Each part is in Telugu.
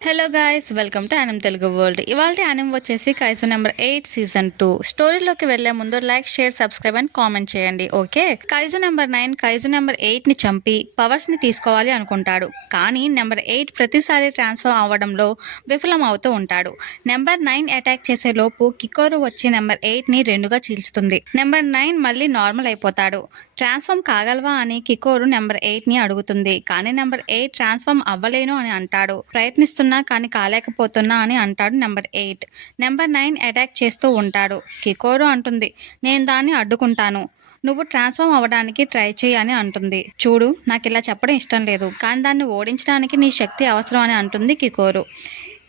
Hello guys, welcome to anime Telugu world. ఇవాళ యానిమ్ వచ్చేసి కైజు నెంబర్ 8 సీజన్ 2. స్టోరీలోకి వెళ్లే ముందు like, share, subscribe and comment చేయండి. Okay. Kaiju number 9 kaiju number 8 ని చంపి పవర్స్ ని తీసుకోవాలి అనుకుంటాడు. కానీ నెంబర్ 8 ప్రతిసారి ట్రాన్స్ఫర్ అవ్వడంలో విఫలం అవుతూ ఉంటాడు. నెంబర్ 9 అటాక్ చేసే లోపు కికోరు వచ్చి నెంబర్ 8 ని రెండుగా చీల్చుతుంది. నెంబర్ 9 మళ్ళీ నార్మల్ అయిపోతాడు. ట్రాన్స్ఫార్మ్ కాగలవా అని కికోరు నెంబర్ 8 ని అడుగుతుంది. కానీ నెంబర్ 8 ట్రాన్స్ఫార్మ్ అవ్వలేను అని అంటాడు. ప్రయత్నిస్తున్నా కానీ కాలేకపోతున్నా అని అంటాడు నెంబర్ 8. నెంబర్ 9 అటాక్ చేస్తూ ఉంటాడు. కికోరు అంటుంది, నేను దాన్ని అడ్డుకుంటాను, నువ్వు ట్రాన్స్ఫార్మ్ అవ్వడానికి ట్రై చేయి అని అంటుంది. చూడు, నాకు ఇలా చెప్పడం ఇష్టం లేదు, కానీ దాన్ని ఓడించడానికి నీ శక్తి అవసరం అని అంటుంది కికోరు.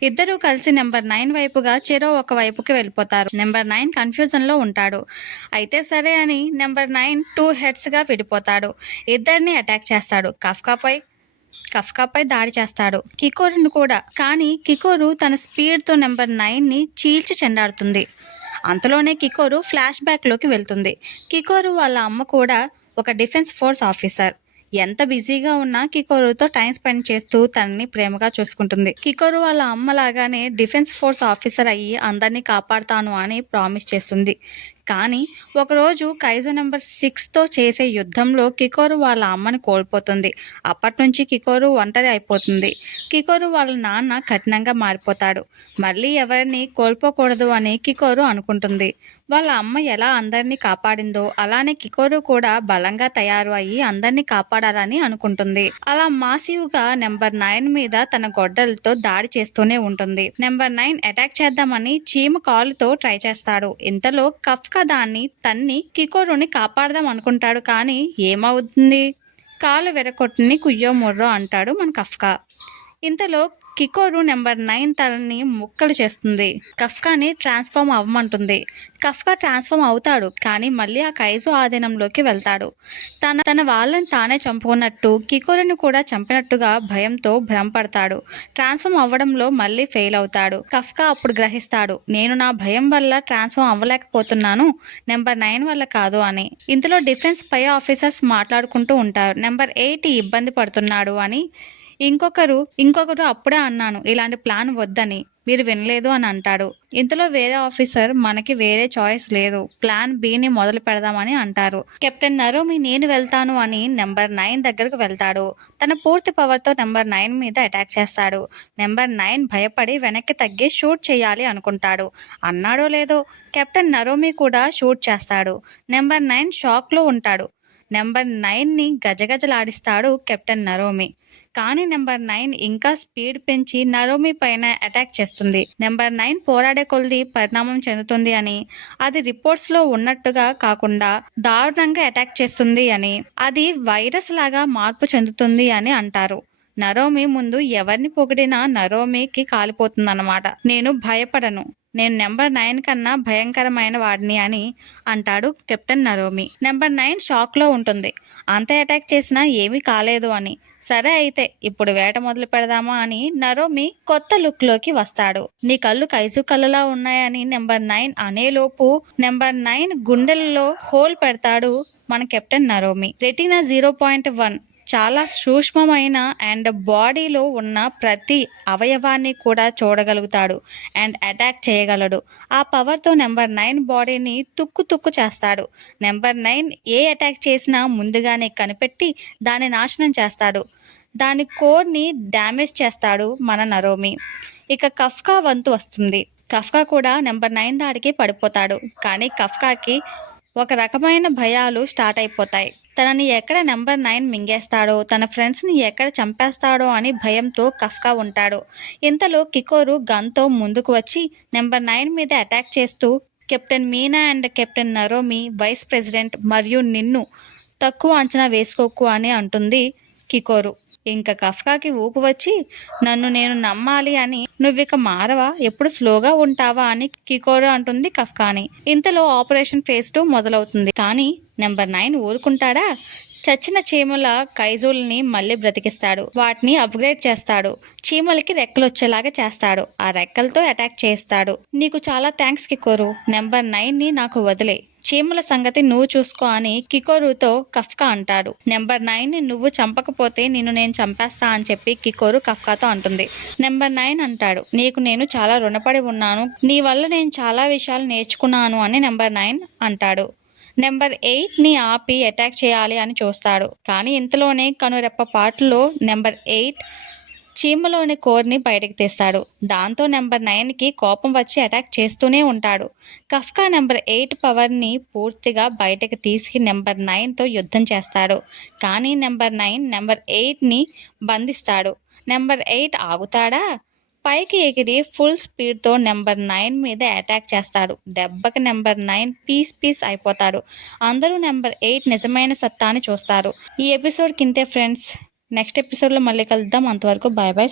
ఇద్దరూ కలిసి నెంబర్ 9 వైపుగా చెరో ఒక వైపుకి వెళ్ళిపోతారు. నెంబర్ 9 కన్ఫ్యూజన్ లో ఉంటాడు. అయితే సరే అని నెంబర్ 9 2 హెడ్స్ గా విడిపోతాడు. ఇద్దరిని అటాక్ చేస్తాడు. కఫ్కాపై దాడి చేస్తాడు. కికోరును కూడా. కానీ కికోరు తన స్పీడ్తో నెంబర్ 9ని చీల్చి చెండాడుతుంది. అంతలోనే కికోరు ఫ్లాష్ బ్యాక్లోకి వెళ్తుంది. కికోరు వాళ్ళ అమ్మ కూడా ఒక డిఫెన్స్ ఫోర్స్ ఆఫీసర్. ఎంత బిజీగా ఉన్నా కికోరుతో టైం స్పెండ్ చేస్తూ తనని ప్రేమగా చూసుకుంటుంది. కికోరు వాళ్ళ అమ్మ లాగానే డిఫెన్స్ ఫోర్స్ ఆఫీసర్ అయ్యి అందరినీ కాపాడుతాను అని ప్రామిస్ చేస్తుంది. కానీ ఒకరోజు కైజు నెంబర్ 6తో చేసే యుద్ధంలో కికోరు వాళ్ళ అమ్మని కోల్పోతుంది. అప్పటి నుంచి కికోరు ఒంటరి అయిపోతుంది. కికోరు వాళ్ళ నాన్న కఠినంగా మారిపోతాడు. మళ్ళీ ఎవరిని కోల్పోకూడదు అని కికోరు అనుకుంటుంది. వాళ్ళ అమ్మ ఎలా అందరినీ కాపాడిందో అలానే కికోరు కూడా బలంగా తయారు అయ్యి అందరినీ కాపాడాలని అనుకుంటుంది. అలా మాసివ్గా నెంబర్ 9 మీద తన గొడ్డలతో దాడి చేస్తూనే ఉంటుంది. నెంబర్ 9 అటాక్ చేద్దామని చీమ కాలుతో ట్రై చేస్తాడు. ఇంతలో కఫ్కా దాన్ని తన్ని కికోరుని కాపాడదాం అనుకుంటాడు. కానీ ఏమవుతుంది? కాలు వెరకొట్టుని కుయ్యో ముర్రో అంటాడు మన కఫ్కా. ఇంతలో కికోరు నెంబర్ 9 తలని ముక్కలు చేస్తుంది. కఫ్కాని ట్రాన్స్ఫార్మ్ అవ్వమంటుంది. కఫ్కా ట్రాన్స్ఫార్మ్ అవుతాడు. కానీ మళ్ళీ ఆ కైజు ఆధీనంలోకి వెళ్తాడు. తన వాళ్ళని తానే చంపుకున్నట్టు కికోరుని కూడా చంపినట్టుగా భయంతో భ్రమపడతాడు. ట్రాన్స్ఫార్మ్ అవ్వడంలో మళ్ళీ ఫెయిల్ అవుతాడు. కఫ్కా అప్పుడు గ్రహిస్తాడు, నేను నా భయం వల్ల ట్రాన్స్ఫార్మ్ అవ్వలేకపోతున్నాను, నెంబర్ 9 వల్ల కాదు అని. ఇంతలో డిఫెన్స్ పై ఆఫీసర్స్ మాట్లాడుకుంటూ ఉంటారు. నెంబర్ 8 ఇబ్బంది పడుతున్నాడు అని. ఇంకొకరు అప్పుడే అన్నాను ఇలాంటి ప్లాన్ వద్దని, మీరు వినలేదు అని అంటాడు. ఇంతలో వేరే ఆఫీసర్, మనకి వేరే చాయిస్ లేదు, ప్లాన్ బిని మొదలు పెడదామని అంటారు. కెప్టెన్ నరోమి నేను వెళ్తాను అని నెంబర్ 9 దగ్గరకు వెళ్తాడు. తన పూర్తి పవర్తో నెంబర్ 9 మీద అటాక్ చేస్తాడు. నెంబర్ 9 భయపడి వెనక్కి తగ్గి షూట్ చేయాలి అనుకుంటాడు. అన్నాడో లేదో కెప్టెన్ నరోమి కూడా షూట్ చేస్తాడు. నెంబర్ 9 షాక్లో ఉంటాడు. నెంబర్ 9ని గజగజలాడిస్తాడు కెప్టెన్ నరోమి. కానీ నెంబర్ 9 ఇంకా స్పీడ్ పెంచి నరోమి పైన అటాక్ చేస్తుంది. నెంబర్ 9 పోరాడే కొలది పరిణామం చెందుతుంది అని, అది రిపోర్ట్స్ లో ఉన్నట్టుగా కాకుండా దారుణంగా అటాక్ చేస్తుంది అని, అది వైరస్ లాగా మార్పు చెందుతుంది అని అంటారు. నరోమి ముందు ఎవరిని పొగిడినా నరోమికి కాలిపోతుందన్నమాట. నేను భయపడను, నేను నెంబర్ 9 కన్నా భయంకరమైన వాడిని అని అంటాడు కెప్టెన్ నరోమి. నెంబర్ 9 షాక్లో ఉంటుంది. అంత అటాక్ చేసినా ఏమీ కాలేదు అని. సరే అయితే ఇప్పుడు వేట మొదలు పెడదామా అని నరోమి కొత్త లుక్ లోకి వస్తాడు. నీ కళ్ళు కైజు కళ్ళలా ఉన్నాయని నెంబర్ 9 అనేలోపు నెంబర్ 9 గుండెల్లో హోల్ పెడతాడు మన కెప్టెన్ నరోమి. రెటీనా 0.1 చాలా సూక్ష్మమైన అండ్ బాడీలో ఉన్న ప్రతి అవయవాన్ని కూడా చూడగలుగుతాడు అండ్ అటాక్ చేయగలడు. ఆ పవర్తో నెంబర్ 9 బాడీని తుక్కు చేస్తాడు. నెంబర్ 9 ఏ అటాక్ చేసినా ముందుగానే కనిపెట్టి దాన్ని నాశనం చేస్తాడు. దాని కోడ్ని డ్యామేజ్ చేస్తాడు మన నరోమి. ఇక కఫ్కా వంతు వస్తుంది. కఫ్కా కూడా నెంబర్ 9 దాడికి పడిపోతాడు. కానీ కఫ్కాకి ఒక రకమైన భయాలు స్టార్ట్ అయిపోతాయి. తనని ఎక్కడ నెంబర్ 9 మింగేస్తాడో, తన ఫ్రెండ్స్ని ఎక్కడ చంపేస్తాడో అని భయంతో కఫ్కా ఉంటాడు. ఇంతలో కికోరు గన్తో ముందుకు వచ్చి నెంబర్ 9 మీద అటాక్ చేస్తూ, కెప్టెన్ మీనా అండ్ కెప్టెన్ నరోమి వైస్ ప్రెసిడెంట్ మరియు నిన్ను తక్కువ అంచనా వేసుకోకు అని అంటుంది కికోరు. ఇంకా కఫ్కాకి ఊపు వచ్చి, నన్ను నేను నమ్మాలి అని నువ్విక మారవా, ఎప్పుడు స్లోగా ఉంటావా అని కికోరు అంటుంది కఫ్కాని. ఇంతలో ఆపరేషన్ ఫేజ్ 2 మొదలవుతుంది. కానీ నెంబర్ 9 ఊరుకుంటాడా? చచ్చిన చీమల కైజుల్ని మళ్ళీ బ్రతికిస్తాడు. వాటిని అప్గ్రేడ్ చేస్తాడు. చీమలకి రెక్కలు వచ్చేలాగా చేస్తాడు. ఆ రెక్కలతో అటాక్ చేస్తాడు. నీకు చాలా థ్యాంక్స్ కికోరు, నెంబర్ 9ని నాకు వదిలే, చీమల సంగతి నువ్వు చూసుకో అని కికోరుతో కఫ్కా అంటాడు. నెంబర్ 9ని నువ్వు చంపకపోతే నిన్ను నేను చంపేస్తా అని చెప్పి కికోరు కఫ్కాతో అంటుంది. నెంబర్ 9 అంటాడు, నీకు నేను చాలా రుణపడి ఉన్నాను, నీ వల్ల నేను చాలా విషయాలు నేర్చుకున్నాను అని నెంబర్ 9 అంటాడు. నెంబర్ 8ని ఆపి అటాక్ చేయాలి అని చూస్తాడు. కానీ ఇంతలోనే కనురెప్ప పాటులో నెంబర్ 8 చీమలోని కోర్ని బయటకు తీస్తాడు. దాంతో నెంబర్ 9కి కోపం వచ్చి అటాక్ చేస్తూనే ఉంటాడు. కఫ్కా నెంబర్ 8 పవర్ని పూర్తిగా బయటకు తీసి నెంబర్ 9తో యుద్ధం చేస్తాడు. కానీ నెంబర్ 9 నెంబర్ 8ని బంధిస్తాడు. నెంబర్ 8 ఆగుతాడా? పైకి ఎగిరి ఫుల్ స్పీడ్తో నెంబర్ 9 మీద అటాక్ చేస్తాడు. దెబ్బకి నెంబర్ 9 పీస్ అయిపోతాడు. అందరూ నెంబర్ 8 నిజమైన సత్తాని చూస్తారు. ఈ ఎపిసోడ్ కింతే ఫ్రెండ్స్. నెక్స్ట్ ఎపిసోడ్లో మళ్ళీ కలుద్దాం. అంతవరకు బాయ్ బాయ్.